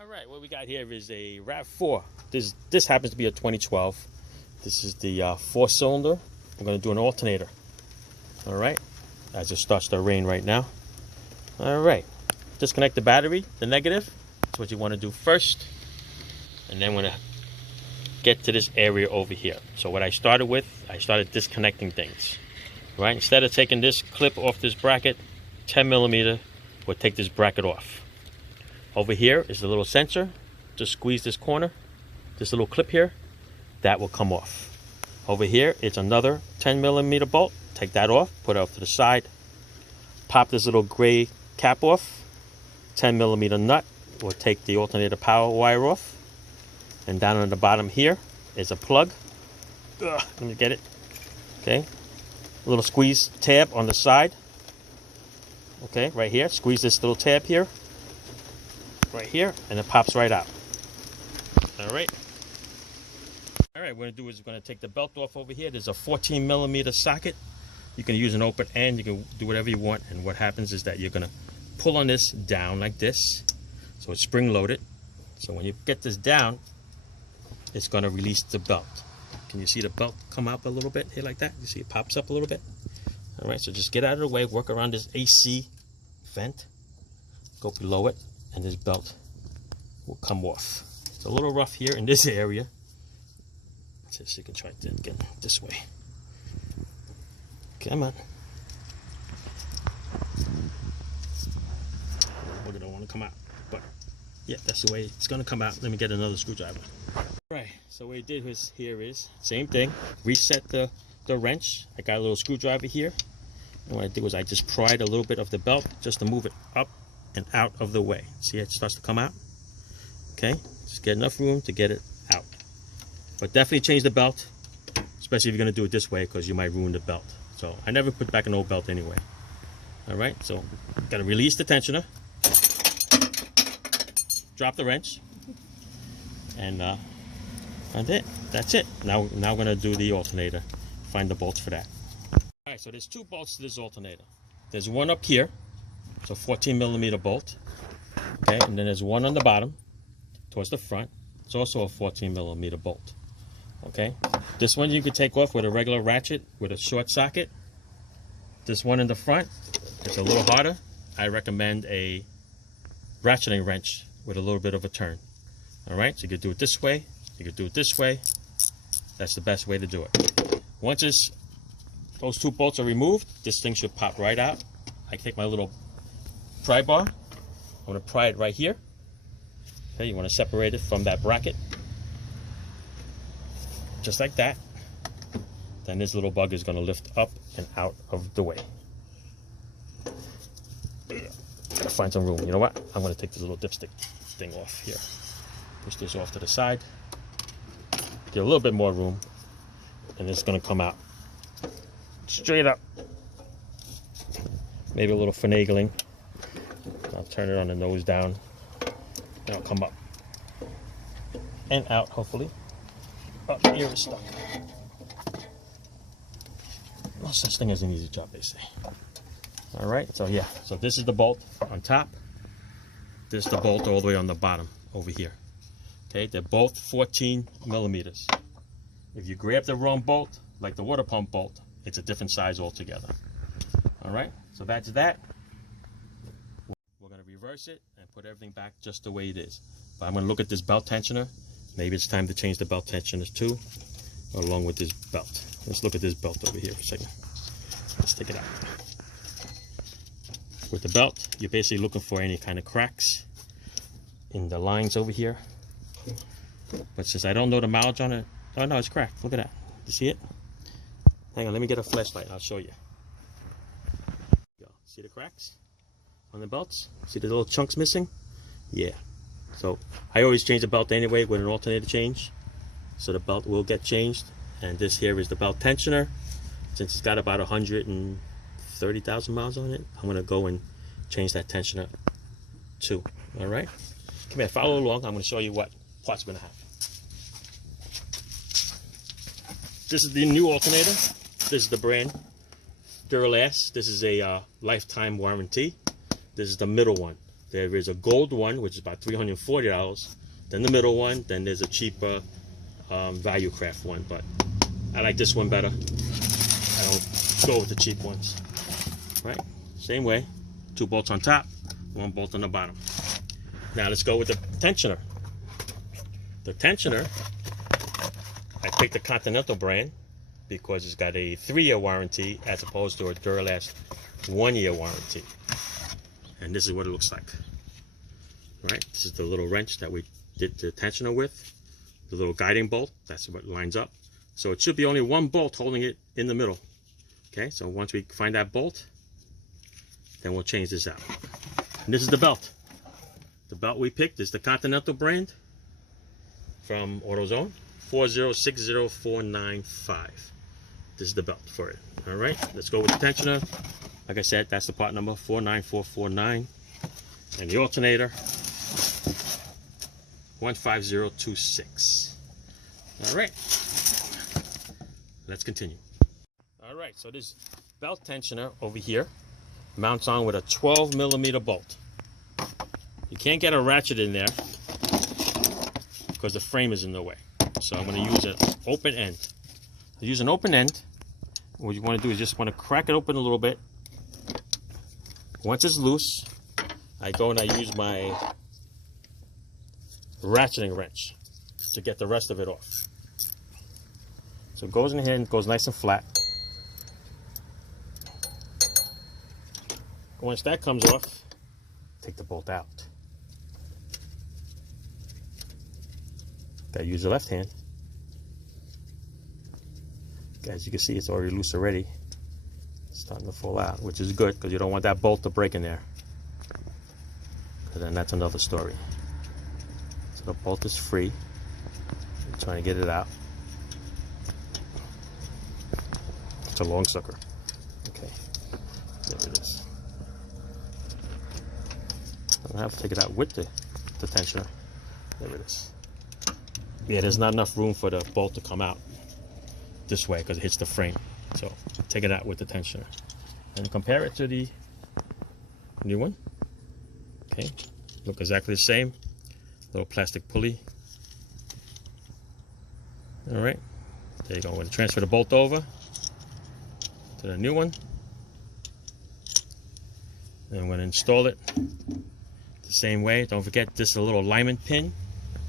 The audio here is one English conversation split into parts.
All right, what we got here is a Rav4. This happens to be a 2012. This is the 4-cylinder. I'm going to do an alternator. All right, as it starts to rain right now. All right, disconnect the battery, the negative. That's what you want to do first. And then we're going to get to this area over here. So what I started disconnecting things. Right, instead of taking this clip off this bracket, 10 millimeter, we'll take this bracket off. Over here is the little sensor. Just squeeze this corner, this little clip here, that will come off. Over here, it's another 10 millimeter bolt. Take that off, put it off to the side. Pop this little gray cap off. 10 millimeter nut will take the alternator power wire off. And down on the bottom here is a plug. Let me get it. Okay. A little squeeze tab on the side. Okay, right here. Squeeze this little tab here. Right here, and it pops right out. All right. All right, what we're going to do is we're going to take the belt off over here. There's a 14 millimeter socket. You can use an open end. You can do whatever you want. And what happens is that you're going to pull on this down like this. So it's spring loaded. So when you get this down, it's going to release the belt. Can you see the belt come up a little bit here like that? You see it pops up a little bit? All right, so just get out of the way, work around this AC vent, go below it, and this belt will come off. It's a little rough here in this area. Let's see if you can try to get this way. Come on. We're gonna want to come out, but yeah, that's the way it's gonna come out. Let me get another screwdriver. Right, so what we did here is same thing. Reset the wrench. I got a little screwdriver here. And what I did was I just pried a little bit of the belt just to move it up and out of the way. See, it starts to come out. Okay, just get enough room to get it out. But definitely change the belt, especially if you're going to do it this way, because you might ruin the belt. So I never put back an old belt anyway. All right, so got to release the tensioner, drop the wrench, and that's it. Now we're going to do the alternator. Find the bolts for that. All right, so there's two bolts to this alternator. There's one up here, so 14 millimeter bolt. Okay, and then there's one on the bottom towards the front. It's also a 14 millimeter bolt. Okay, this one you can take off with a regular ratchet with a short socket. This one in the front, it's a little harder. I recommend a ratcheting wrench with a little bit of a turn. All right, so you could do it this way, you could do it this way. That's the best way to do it. Once those two bolts are removed, this thing should pop right out. I take my little pry bar. I'm going to pry it right here. Okay, you want to separate it from that bracket. Just like that. Then this little bug is going to lift up and out of the way. Gotta find some room. You know what? I'm going to take this little dipstick thing off here. Push this off to the side. Get a little bit more room. And it's going to come out straight up. Maybe a little finagling. I'll turn it on the nose down. And it'll come up and out, hopefully. Up here is stuck. No such thing as an easy job, they say. All right, so yeah, so this is the bolt on top. This is the bolt all the way on the bottom over here. Okay, they're both 14 millimeters. If you grab the wrong bolt, like the water pump bolt, it's a different size altogether. All right, so that's that. We're going to reverse it and put everything back just the way it is. But I'm going to look at this belt tensioner. Maybe it's time to change the belt tensioners too, along with this belt. Let's look at this belt over here for a second. Let's take it out. With the belt, you're basically looking for any kind of cracks in the lines over here. But since I don't know the mileage on it, oh no, it's cracked. Look at that. You see it? Hang on, let me get a flashlight. I'll show you. See the cracks on the belts? See the little chunks missing? Yeah. So I always change the belt anyway with an alternator change. So the belt will get changed. And this here is the belt tensioner. Since it's got about 130,000 miles on it, I'm going to go and change that tensioner too. All right? Come here, follow along. I'm going to show you what parts we're going to have. This is the new alternator. This is the brand Duralast. This is a lifetime warranty. This is the middle one. There is a gold one, which is about $340. Then the middle one. Then there's a cheaper value craft one, but I like this one better. I don't go with the cheap ones. Right? Same way. 2 bolts on top, 1 bolt on the bottom. Now let's go with the tensioner. The tensioner, I picked the Continental brand because it's got a 3-year warranty as opposed to a Duralast 1-year warranty. And this is what it looks like. Right? This is the little wrench that we did the tensioner with. The little guiding bolt, that's what lines up. So it should be only 1 bolt holding it in the middle. Okay, so once we find that bolt, then we'll change this out. And this is the belt. The belt we picked is the Continental brand from AutoZone, 4060495. This is the belt for it. All right, let's go with the tensioner. Like I said, that's the part number 49449. And the alternator, 15026. All right, let's continue. All right, so this belt tensioner over here mounts on with a 12mm bolt. You can't get a ratchet in there because the frame is in the way. So I'm going to use an open end. To use an open end, what you want to do is just want to crack it open a little bit. Once it's loose, I go and I use my ratcheting wrench to get the rest of it off. So it goes in here and it goes nice and flat. Once that comes off, take the bolt out. Gotta use the left hand. As you can see, it's already loose already. It's starting to fall out, which is good because you don't want that bolt to break in there. And then that's another story. So the bolt is free. I'm trying to get it out. It's a long sucker. Okay, there it is. I have to take it out with the tensioner. There it is. Yeah, there's not enough room for the bolt to come out this way because it hits the frame. So take it out with the tensioner and compare it to the new one. Okay, look exactly the same. Little plastic pulley. All right, there you go. We're going to transfer the bolt over to the new one. And I'm going to install it the same way. Don't forget this is a little alignment pin.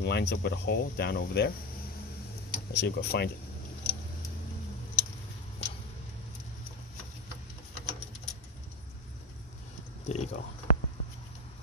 It lines up with a hole down over there. Let's see if we can find it. There you go.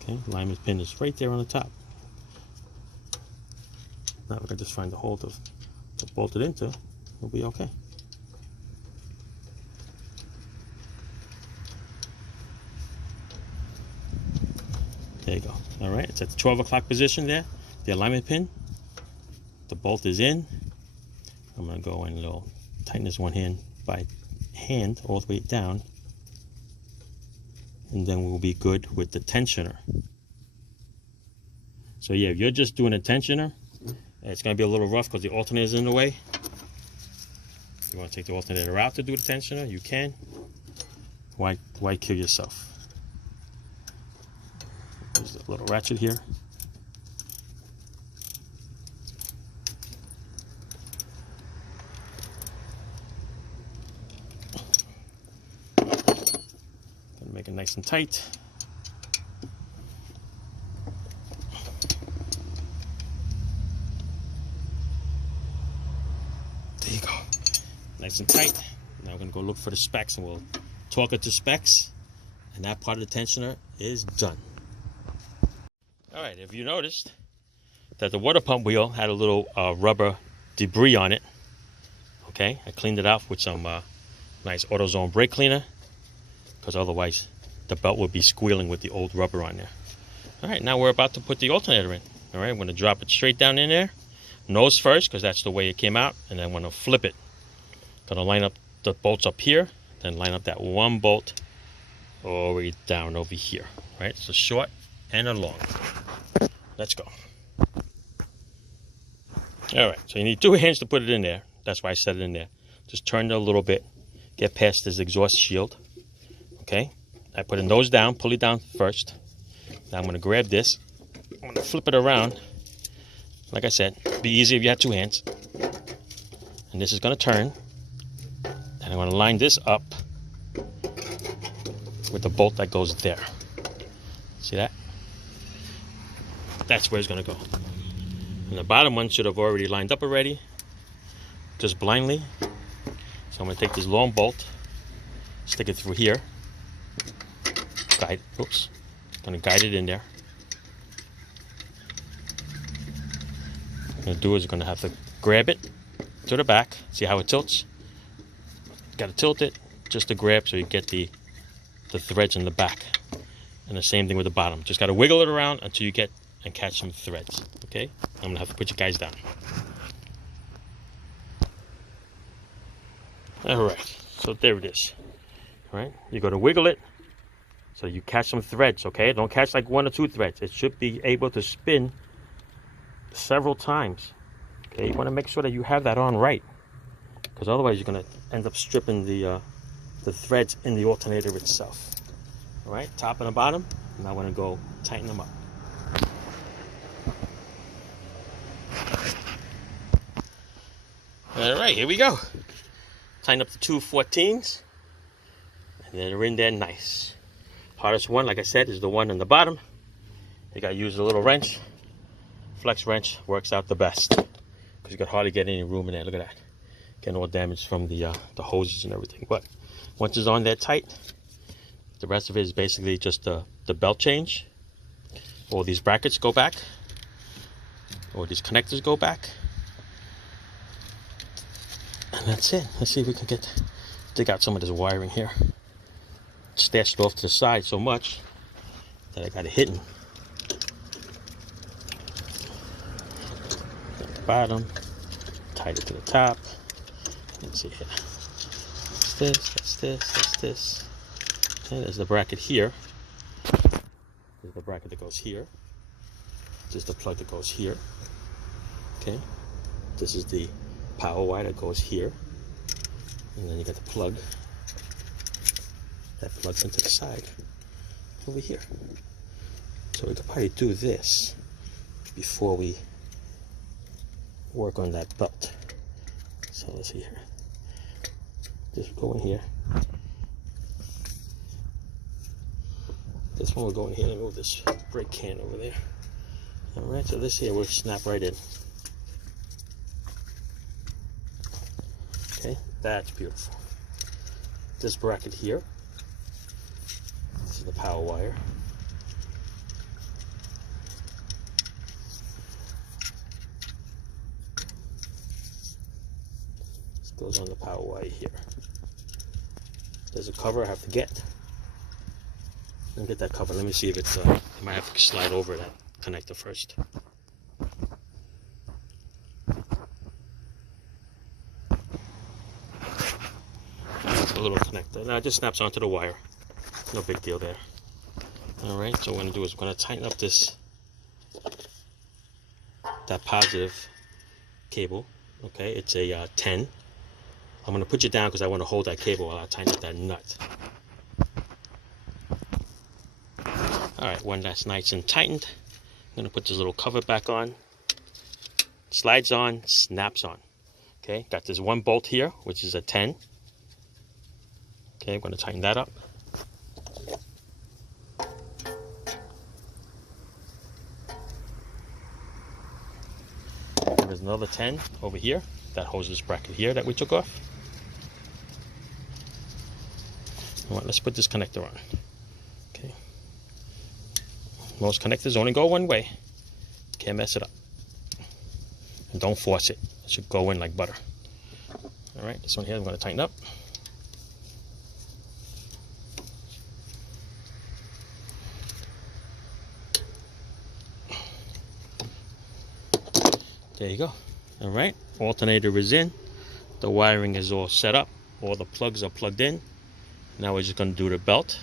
Okay, alignment pin is right there on the top. Now we can just find the hole to bolt it into. We'll be okay. There you go. All right, it's at the 12 o'clock position there. The alignment pin. The bolt is in. I'm going to go in a little, tighten this one hand by hand all the way down. And then we'll be good with the tensioner. So yeah, if you're just doing a tensioner, it's going to be a little rough because the alternator is in the way. If you want to take the alternator out to do the tensioner, you can. Why kill yourself? There's a little ratchet here. Gonna make it nice and tight. There you go. Nice and tight. Now we're gonna go look for the specs and we'll talk it to specs. And that part of the tensioner is done. Alright, if you noticed that the water pump wheel had a little rubber debris on it, okay, I cleaned it off with some nice AutoZone brake cleaner because otherwise the belt would be squealing with the old rubber on there. Alright, now we're about to put the alternator in. Alright, I'm going to drop it straight down in there, nose first because that's the way it came out, and then I'm going to flip it. Going to line up the bolts up here, then line up that one bolt all the way down over here. Right, it's a short and a long. Let's go. Alright, so you need 2 hands to put it in there. That's why I set it in there. Just turn it a little bit. Get past this exhaust shield. Okay? I put a nose down, pull it down first. Now I'm going to grab this. I'm going to flip it around. Like I said, it'd be easier if you had two hands. And this is going to turn. And I'm going to line this up with the bolt that goes there. See that? That's where it's going to go. And the bottom one should have already lined up already, just blindly. So I'm going to take this long bolt, stick it through here, guide, oops, going to guide it in there. What I'm going to do is you're going to have to grab it to the back, see how it tilts? Got to tilt it just to grab so you get the threads in the back. And the same thing with the bottom. Just got to wiggle it around until you get and catch some threads. Okay? I'm going to have to put you guys down. Alright, so there it is. Alright, you're going to wiggle it so you catch some threads, okay? Don't catch like 1 or 2 threads. It should be able to spin several times. Okay, you want to make sure that you have that on right, because otherwise you're going to end up stripping the threads in the alternator itself. Alright, top and the bottom. Now I'm going to go tighten them up. Alright, here we go. Tighten up the 2 14s. And they're in there nice. Hardest one, like I said, is the one in the bottom. You got to use a little wrench. Flex wrench works out the best, because you can hardly get any room in there. Look at that. Getting all damaged from the hoses and everything. But once it's on there tight, the rest of it is basically just the belt change. All these brackets go back. All these connectors go back. And that's it. Let's see if we can dig out some of this wiring here. Stashed off to the side so much that I got it hidden. At the bottom, tied it to the top. Let's see here. That's this, that's this, that's this. Okay, there's the bracket here. There's the bracket that goes here. There's the plug that goes here. Okay. This is the power wire that goes here. And then you got the plug that plugs into the side over here. So we could probably do this before we work on that belt. So let's see here. This will go in here. This one will go in here. Let me move this brake can over there. Alright, so this here will snap right in. Okay, that's beautiful. This bracket here, this is the power wire. This goes on the power wire here. There's a cover I have to get. Let me get that cover. Let me see if it's, I might have to slide over that connector first. A little connector. Now it just snaps onto the wire. No big deal there. Alright, so what I'm going to do is we're going to tighten up that positive cable. Okay, it's a 10. I'm going to put you down because I want to hold that cable while I tighten up that nut. Alright, when that's nice and tightened, I'm going to put this little cover back on. Slides on, snaps on. Okay, got this one bolt here, which is a 10. Okay, I'm going to tighten that up. There's another 10 over here that holds this bracket here that we took off. All right, let's put this connector on. Okay. Most connectors only go one way. Can't mess it up. And don't force it. It should go in like butter. All right, this one here I'm going to tighten up. There you go. All right, alternator is in. The wiring is all set up. All the plugs are plugged in. Now we're just going to do the belt,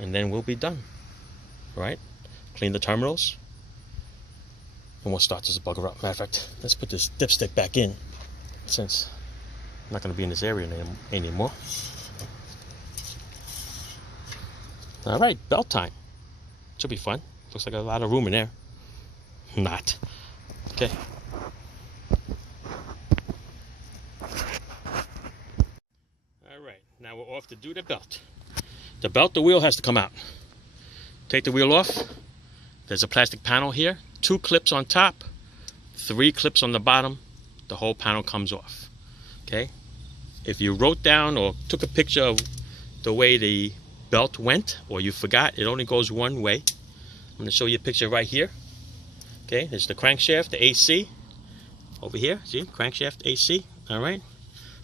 and then we'll be done. All right, clean the terminals, and we'll start this bugger up. Matter of fact, let's put this dipstick back in, since I'm not going to be in this area anymore. All right, belt time. Should be fun. Looks like a lot of room in there. Not. Okay. Alright, now we're off to do the belt. The wheel has to come out. Take the wheel off. There's a plastic panel here. 2 clips on top. 3 clips on the bottom. The whole panel comes off. Okay? If you wrote down or took a picture of the way the belt went, or you forgot, it only goes one way. I'm going to show you a picture right here. Okay, there's the crankshaft, the AC. Over here, see, crankshaft, AC. Alright.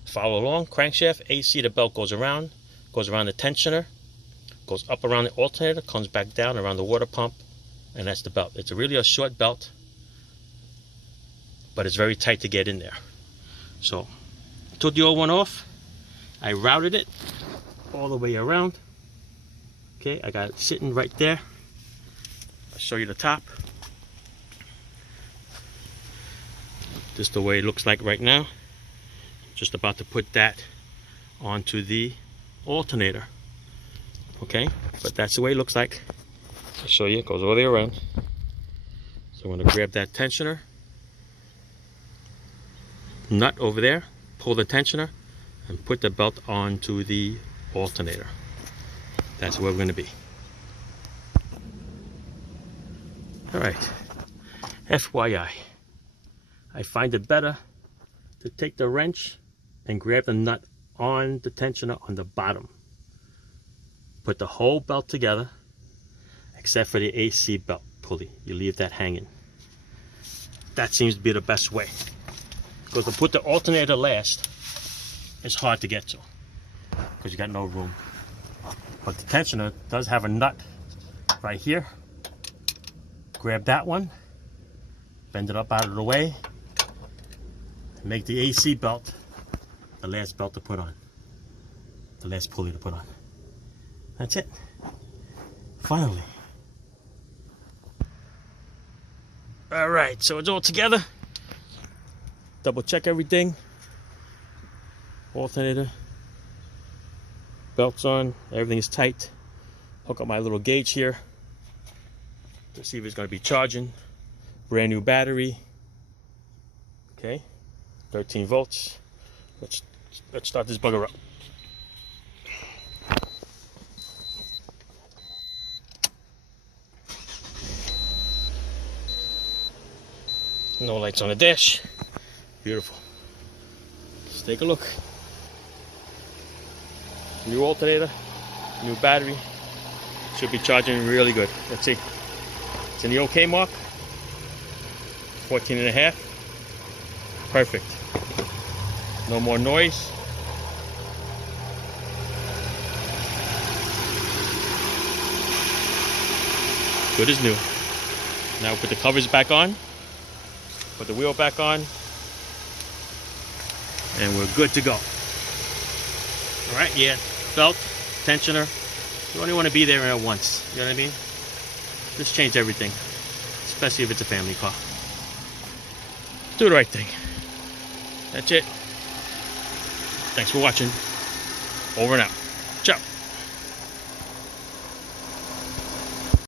Follow along, crankshaft, AC, the belt goes around the tensioner, goes up around the alternator, comes back down around the water pump, and that's the belt. It's really a short belt, but it's very tight to get in there. So, took the old one off. I routed it all the way around. Okay, I got it sitting right there. I'll show you the top. This is the way it looks like right now. Just about to put that onto the alternator. Okay, but that's the way it looks like. I'll show you, it goes all the way around. So I'm going to grab that tensioner, nut over there, pull the tensioner, and put the belt onto the alternator. That's where we're going to be. Alright, FYI, I find it better to take the wrench and grab the nut on the tensioner on the bottom. Put the whole belt together, except for the AC belt pulley. You leave that hanging. That seems to be the best way. Because to put the alternator last, it's hard to get to, because you got no room. But the tensioner does have a nut right here. Grab that one, bend it up out of the way, and make the AC belt the last belt to put on. The last pulley to put on. That's it. Finally. Alright, so it's all together. Double check everything. Alternator. Belts on. Everything is tight. Hook up my little gauge here to see if it's going to be charging. Brand new battery. Okay. 13 volts. Let's start this bugger up. No lights on the dash. Beautiful. Let's take a look. New alternator, new battery. Should be charging really good. Let's see. It's in the OK mark. 14.5. Perfect. No more noise. Good as new. Now put the covers back on. Put the wheel back on. And we're good to go. Alright, yeah. Belt, tensioner. You only want to be there at once. You know what I mean? Just change everything. Especially if it's a family car. Do the right thing. That's it. Thanks for watching. Over and out. Ciao.